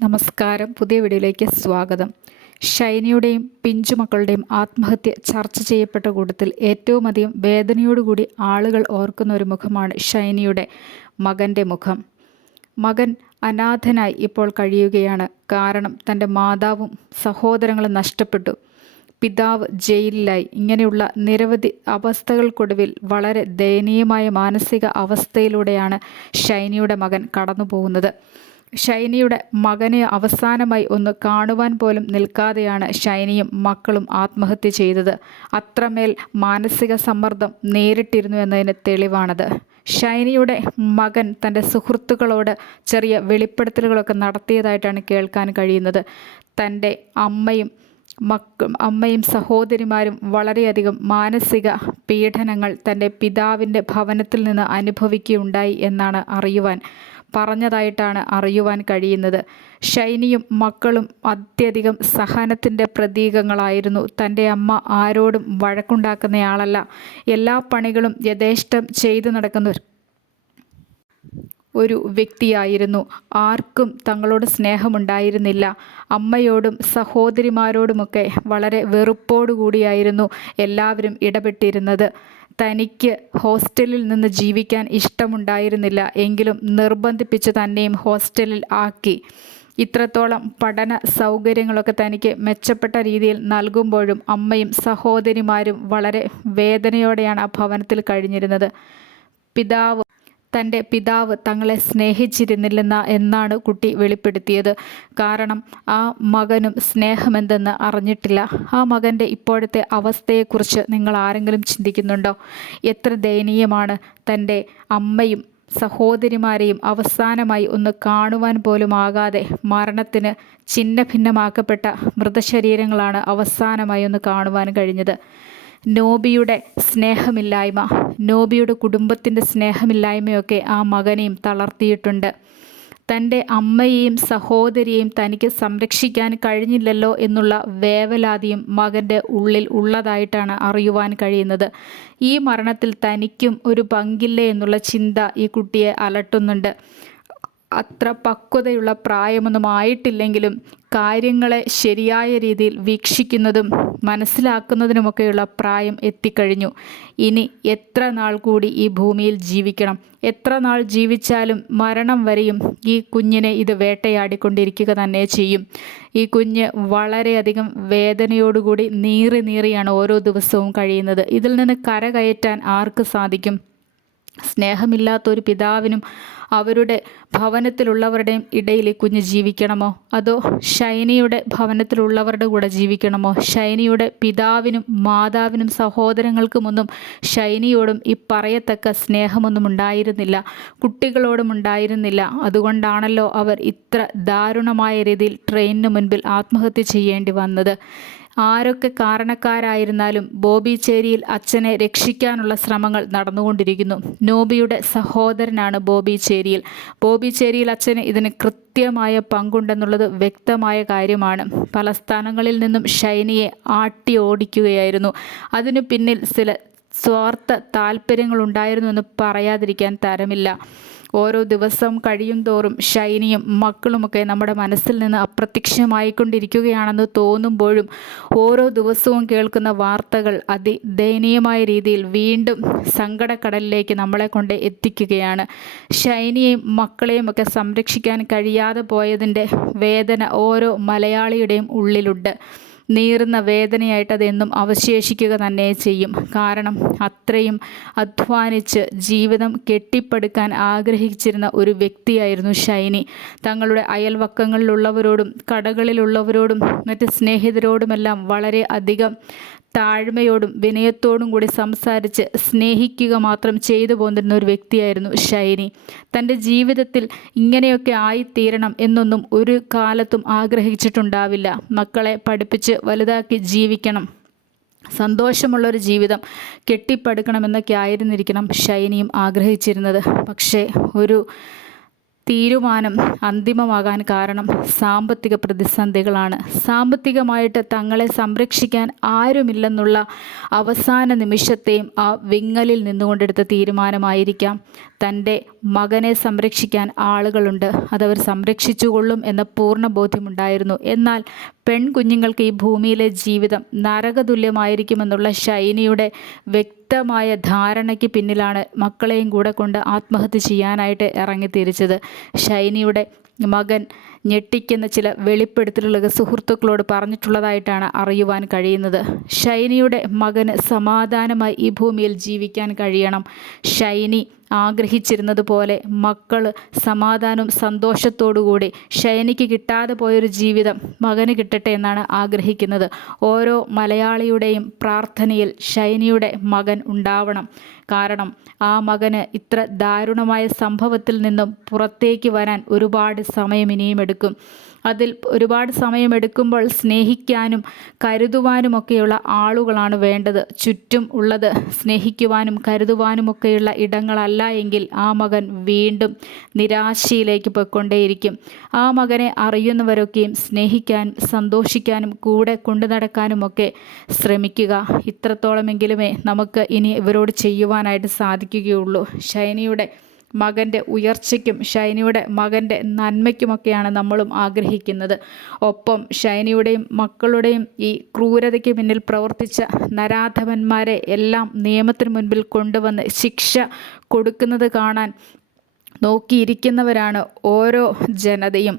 നമസ്കാരം. പുതിയ വീഡിയോയിലേക്ക് സ്വാഗതം. ഷൈനിയുടെയും പിഞ്ചുമക്കളുടെയും ആത്മഹത്യ ചർച്ച ചെയ്യപ്പെട്ട കൂട്ടത്തിൽ ഏറ്റവും അധികം വേദനയോടുകൂടി ആളുകൾ ഓർക്കുന്ന ഒരു മുഖമാണ് ഷൈനിയുടെ മകന്റെ മുഖം. മകൻ അനാഥനായി ഇപ്പോൾ കഴിയുകയാണ്. കാരണം തന്റെ മാതാവും സഹോദരങ്ങളും നഷ്ടപ്പെട്ടു. പിതാവ് ജയിലിലായി. ഇങ്ങനെയുള്ള നിരവധി അവസ്ഥകൾക്കൊടുവിൽ വളരെ ദയനീയമായ മാനസിക അവസ്ഥയിലൂടെയാണ് ഷൈനിയുടെ മകൻ കടന്നു പോകുന്നത് ഷൈനിയുടെ മകനെ അവസാനമായി ഒന്ന് കാണുവാൻ പോലും നിൽക്കാതെയാണ് ഷൈനിയും മക്കളും ആത്മഹത്യ ചെയ്തത്. അത്രമേൽ മാനസിക സമ്മർദ്ദം നേരിട്ടിരുന്നു എന്നതിന് തെളിവാണത്. ഷൈനിയുടെ മകൻ തന്റെ സുഹൃത്തുക്കളോട് ചെറിയ വെളിപ്പെടുത്തലുകളൊക്കെ നടത്തിയതായിട്ടാണ് കേൾക്കാൻ കഴിയുന്നത്. തന്റെ അമ്മയും മക്ക അമ്മയും സഹോദരിമാരും വളരെയധികം മാനസിക പീഡനങ്ങൾ തന്റെ പിതാവിന്റെ ഭവനത്തിൽ നിന്ന് അനുഭവിക്കുകയുണ്ടായി എന്നാണ് അറിയുവാൻ പറഞ്ഞതായിട്ടാണ് അറിയുവാൻ കഴിയുന്നത്. ഷൈനിയും മക്കളും അത്യധികം സഹനത്തിന്റെ പ്രതീകങ്ങളായിരുന്നു. തന്റെ അമ്മ ആരോടും വഴക്കുണ്ടാക്കുന്നയാളല്ല. എല്ലാ പണികളും യഥേഷ്ടം ചെയ്തു നടക്കുന്ന ഒരു വ്യക്തിയായിരുന്നു. ആർക്കും തങ്ങളോട് സ്നേഹമുണ്ടായിരുന്നില്ല. അമ്മയോടും സഹോദരിമാരോടുമൊക്കെ വളരെ വെറുപ്പോടുകൂടിയായിരുന്നു എല്ലാവരും ഇടപെട്ടിരുന്നത്. തനിക്ക് ഹോസ്റ്റലിൽ നിന്ന് ജീവിക്കാൻ ഇഷ്ടമുണ്ടായിരുന്നില്ല എങ്കിലും നിർബന്ധിപ്പിച്ച് തന്നെയും ഹോസ്റ്റലിൽ ആക്കി. ഇത്രത്തോളം പഠന സൗകര്യങ്ങളൊക്കെ തനിക്ക് മെച്ചപ്പെട്ട രീതിയിൽ നൽകുമ്പോഴും അമ്മയും സഹോദരിമാരും വളരെ വേദനയോടെയാണ് ആ ഭവനത്തിൽ കഴിഞ്ഞിരുന്നത്. പിതാവ് തന്റെ പിതാവ് തങ്ങളെ സ്നേഹിച്ചിരുന്നില്ലെന്ന എന്നാണ് കുട്ടി വെളിപ്പെടുത്തിയത്. കാരണം ആ മകനും സ്നേഹമെന്തെന്ന് അറിഞ്ഞിട്ടില്ല. ആ മകന്റെ ഇപ്പോഴത്തെ അവസ്ഥയെക്കുറിച്ച് നിങ്ങൾ ആരെങ്കിലും ചിന്തിക്കുന്നുണ്ടോ? എത്ര ദയനീയമാണ് തന്റെ അമ്മയും സഹോദരിമാരെയും അവസാനമായി ഒന്ന് കാണുവാൻ പോലും ആകാതെ മരണത്തിന് ചിന്ന ഭിന്നമാക്കപ്പെട്ട മൃതശരീരങ്ങളാണ് അവസാനമായി ഒന്ന് കാണുവാൻ കഴിഞ്ഞത്. നോബിയുടെ സ്നേഹമില്ലായ്മ നോബിയുടെ കുടുംബത്തിന്റെ സ്നേഹമില്ലായ്മയൊക്കെ ആ മകനെയും തളർത്തിയിട്ടുണ്ട്. തന്റെ അമ്മയെയും സഹോദരിയെയും തനിക്ക് സംരക്ഷിക്കാൻ കഴിഞ്ഞില്ലല്ലോ എന്നുള്ള വേവലാതിയും മകന്റെ ഉള്ളിൽ ഉള്ളതായിട്ടാണ് അറിയുവാൻ കഴിയുന്നത്. ഈ മരണത്തിൽ തനിക്കും ഒരു പങ്കില്ലേ എന്നുള്ള ചിന്ത ഈ കുട്ടിയെ അലട്ടുന്നുണ്ട്. അത്ര പക്വതയുള്ള പ്രായമൊന്നും ആയിട്ടില്ലെങ്കിലും കാര്യങ്ങളെ ശരിയായ രീതിയിൽ വീക്ഷിക്കുന്നതും മനസ്സിലാക്കുന്നതിനുമൊക്കെയുള്ള പ്രായം എത്തിക്കഴിഞ്ഞു. ഇനി എത്ര നാൾ കൂടി ഈ ഭൂമിയിൽ ജീവിക്കണം? എത്ര നാൾ ജീവിച്ചാലും മരണം വരെയും ഈ കുഞ്ഞിനെ ഇത് വേട്ടയാടിക്കൊണ്ടിരിക്കുക തന്നെ ചെയ്യും. ഈ കുഞ്ഞ് വളരെയധികം വേദനയോടുകൂടി നീറി നീറിയാണ് ഓരോ ദിവസവും കഴിയുന്നത്. ഇതിൽ നിന്ന് കരകയറ്റാൻ ആർക്ക് സാധിക്കും? സ്നേഹമില്ലാത്തൊരു പിതാവിനും അവരുടെ ഭവനത്തിലുള്ളവരുടെയും ഇടയിൽ കുഞ്ഞ് ജീവിക്കണമോ? അതോ ഷൈനിയുടെ ഭവനത്തിലുള്ളവരുടെ കൂടെ ജീവിക്കണമോ? ഷൈനിയുടെ പിതാവിനും മാതാവിനും സഹോദരങ്ങൾക്കുമൊന്നും ഷൈനിയോടും ഈ പറയത്തക്ക സ്നേഹമൊന്നും ഉണ്ടായിരുന്നില്ല. കുട്ടികളോടും ഉണ്ടായിരുന്നില്ല. അതുകൊണ്ടാണല്ലോ അവർ ഇത്ര ദാരുണമായ രീതിയിൽ ട്രെയിനിന് മുൻപിൽ ആത്മഹത്യ ചെയ്യേണ്ടി വന്നത്. ആരൊക്കെ കാരണക്കാരായിരുന്നാലും ബോബി ചേരിയിൽ അച്ഛനെ രക്ഷിക്കാനുള്ള ശ്രമങ്ങൾ നടന്നുകൊണ്ടിരിക്കുന്നു. നോബിയുടെ സഹോദരനാണ് ബോബി ചേരിയിൽ ബോബി ചേരിയിൽ അച്ഛന് ഇതിന് കൃത്യമായ പങ്കുണ്ടെന്നുള്ളത് വ്യക്തമായ കാര്യമാണ്. പല സ്ഥാനങ്ങളിൽ നിന്നും ഷൈനിയെ ആട്ടി ഓടിക്കുകയായിരുന്നു. അതിനു പിന്നിൽ ചില സ്വാർത്ഥ താല്പര്യങ്ങളുണ്ടായിരുന്നു എന്ന് പറയാതിരിക്കാൻ തരമില്ല. ഓരോ ദിവസം കഴിയും തോറും ഷൈനിയും മക്കളുമൊക്കെ നമ്മുടെ മനസ്സിൽ നിന്ന് അപ്രത്യക്ഷമായിക്കൊണ്ടിരിക്കുകയാണെന്ന് തോന്നുമ്പോഴും ഓരോ ദിവസവും കേൾക്കുന്ന വാർത്തകൾ അതിദയനീയമായ രീതിയിൽ വീണ്ടും സങ്കടക്കടലിലേക്ക് നമ്മളെ കൊണ്ട് എത്തിക്കുകയാണ്. ഷൈനിയെയും മക്കളെയും ഒക്കെ സംരക്ഷിക്കാൻ കഴിയാതെ പോയതിന്റെ വേദന ഓരോ മലയാളിയുടെയും ഉള്ളിലുണ്ട്. നീറുന്ന വേദനയായിട്ട് അതെന്നും അവശേഷിക്കുക തന്നെ ചെയ്യും. കാരണം അത്രയും അധ്വാനിച്ച് ജീവിതം കെട്ടിപ്പടുക്കാൻ ആഗ്രഹിച്ചിരുന്ന ഒരു വ്യക്തിയായിരുന്നു ഷൈനി. തങ്ങളുടെ അയൽവക്കങ്ങളിലുള്ളവരോടും കടകളിലുള്ളവരോടും മറ്റ് സ്നേഹിതരോടുമെല്ലാം വളരെ അധികം താഴ്മയോടും വിനയത്തോടും കൂടി സംസാരിച്ച് സ്നേഹിക്കുക മാത്രം ചെയ്തു പോന്നിരുന്ന ഒരു വ്യക്തിയായിരുന്നു ഷൈനി തന്റെ ജീവിതത്തിൽ ഇങ്ങനെയൊക്കെ ആയിത്തീരണം എന്നൊന്നും ഒരു കാലത്തും ആഗ്രഹിച്ചിട്ടുണ്ടാവില്ല. മക്കളെ പഠിപ്പിച്ച് വലുതാക്കി ജീവിക്കണം. സന്തോഷമുള്ളൊരു ജീവിതം കെട്ടിപ്പടുക്കണമെന്നൊക്കെ ആയിരുന്നിരിക്കണം ഷൈനിയും ആഗ്രഹിച്ചിരുന്നത്. പക്ഷേ ഒരു തീരുമാനം അന്തിമമാകാൻ കാരണം സാമ്പത്തിക പ്രതിസന്ധികളാണ്. സാമ്പത്തികമായിട്ട് തങ്ങളെ സംരക്ഷിക്കാൻ ആരുമില്ലെന്നുള്ള അവസാന നിമിഷത്തെയും ആ വിങ്ങലിൽ നിന്നുകൊണ്ടെടുത്ത തീരുമാനമായിരിക്കാം. തന്റെ മകനെ സംരക്ഷിക്കാൻ ആളുകളുണ്ട്. അതവർ സംരക്ഷിച്ചുകൊള്ളും എന്ന പൂർണ ബോധ്യമുണ്ടായിരുന്നു എന്നാൽ പെൺകുഞ്ഞുങ്ങൾക്ക് ഈ ഭൂമിയിലെ ജീവിതം നരകതുല്യമായിരിക്കുമെന്നുള്ള ഷൈനിയുടെ വ്യക്തമായ ധാരണയ്ക്ക് പിന്നിലാണ് മക്കളെയും കൂടെ കൊണ്ട് ആത്മഹത്യ ചെയ്യാനായിട്ട് ഇറങ്ങിത്തിരിച്ചത് ഷൈനിയുടെ മകൻ ഞെട്ടിക്കുന്ന ചില വെളിപ്പെടുത്തലുകൾ സുഹൃത്തുക്കളോട് പറഞ്ഞിട്ടുള്ളതായിട്ടാണ് അറിയുവാൻ കഴിയുന്നത്. ഷൈനിയുടെ മകന് സമാധാനമായി ഈ ഭൂമിയിൽ ജീവിക്കാൻ കഴിയണം. ഷൈനി ആഗ്രഹിച്ചിരുന്നത് പോലെ മക്കൾ സമാധാനവും സന്തോഷത്തോടുകൂടി ശൈനിക്ക് കിട്ടാതെ പോയൊരു ജീവിതം മകന് കിട്ടട്ടെ എന്നാണ് ആഗ്രഹിക്കുന്നത്. ഓരോ മലയാളിയുടെയും പ്രാർത്ഥനയിൽ ശൈനിയുടെ മകൻ ഉണ്ടാവണം. കാരണം ആ മകന് ഇത്ര ദാരുണമായ സംഭവത്തിൽ നിന്നും പുറത്തേക്ക് വരാൻ ഒരുപാട് സമയം ഇനിയും എടുക്കും. അതിൽ ഒരുപാട് സമയമെടുക്കുമ്പോൾ സ്നേഹിക്കാനും കരുതുവാനുമൊക്കെയുള്ള ആളുകളാണ് വേണ്ടത്. ചുറ്റും ഉള്ളത് സ്നേഹിക്കുവാനും കരുതുവാനുമൊക്കെയുള്ള ഇടങ്ങളല്ല എങ്കിൽ ആ മകൻ വീണ്ടും നിരാശയിലേക്ക് പോയിക്കൊണ്ടേയിരിക്കും. ആ മകനെ അറിയുന്നവരൊക്കെയും സ്നേഹിക്കാൻ സന്തോഷിക്കാനും കൂടെ കൊണ്ടു നടക്കാനുമൊക്കെ ശ്രമിക്കുക. ഇത്രത്തോളമെങ്കിലുമേ നമുക്ക് ഇനി ഇവരോട് ചെയ്യുവാനായിട്ട് സാധിക്കുകയുള്ളൂ. ഷൈനിയുടെ മകന്റെ ഉയർച്ചയ്ക്കും ഷൈനിയുടെ മകന്റെ നന്മയ്ക്കുമൊക്കെയാണ് നമ്മളും ആഗ്രഹിക്കുന്നത്. ഒപ്പം ഷൈനിയുടെയും മക്കളുടെയും ഈ ക്രൂരതയ്ക്ക് പിന്നിൽ പ്രവർത്തിച്ച നരാധവന്മാരെ എല്ലാം നിയമത്തിന് മുൻപിൽ കൊണ്ടുവന്ന് ശിക്ഷ കൊടുക്കുന്നത് കാണാൻ നോക്കിയിരിക്കുന്നവരാണ് ഓരോ ജനതയും.